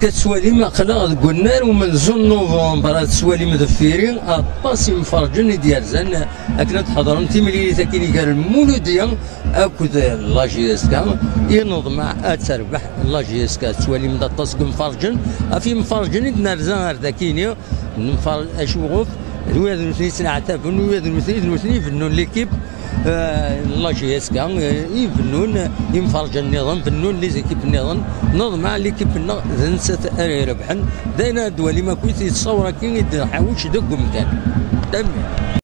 كتسوالي ما خلا قلنا ومن زون نوفمبر تسوالي مدفيرين اباس مفرجن ديال زان اكنا تحضرن تيملي تاكيني قال المولوديه اكد لا جي اس كا ينوض مع تربح لا جي اس كا تسوالي من الطاسق مفرجن في مفرجن نرزان ذاكيني نفر اشوف الواد المثلي سنعتاف الواد المثلي يفنون ليكيب لا جي اس كا يفنون يمفرج النظام فنون لي زيكيب النظام نظم مع ليكيب نسات ربحن داينا دولي ما كنت يتصور كي يدير حوايج دوك مكان تمام.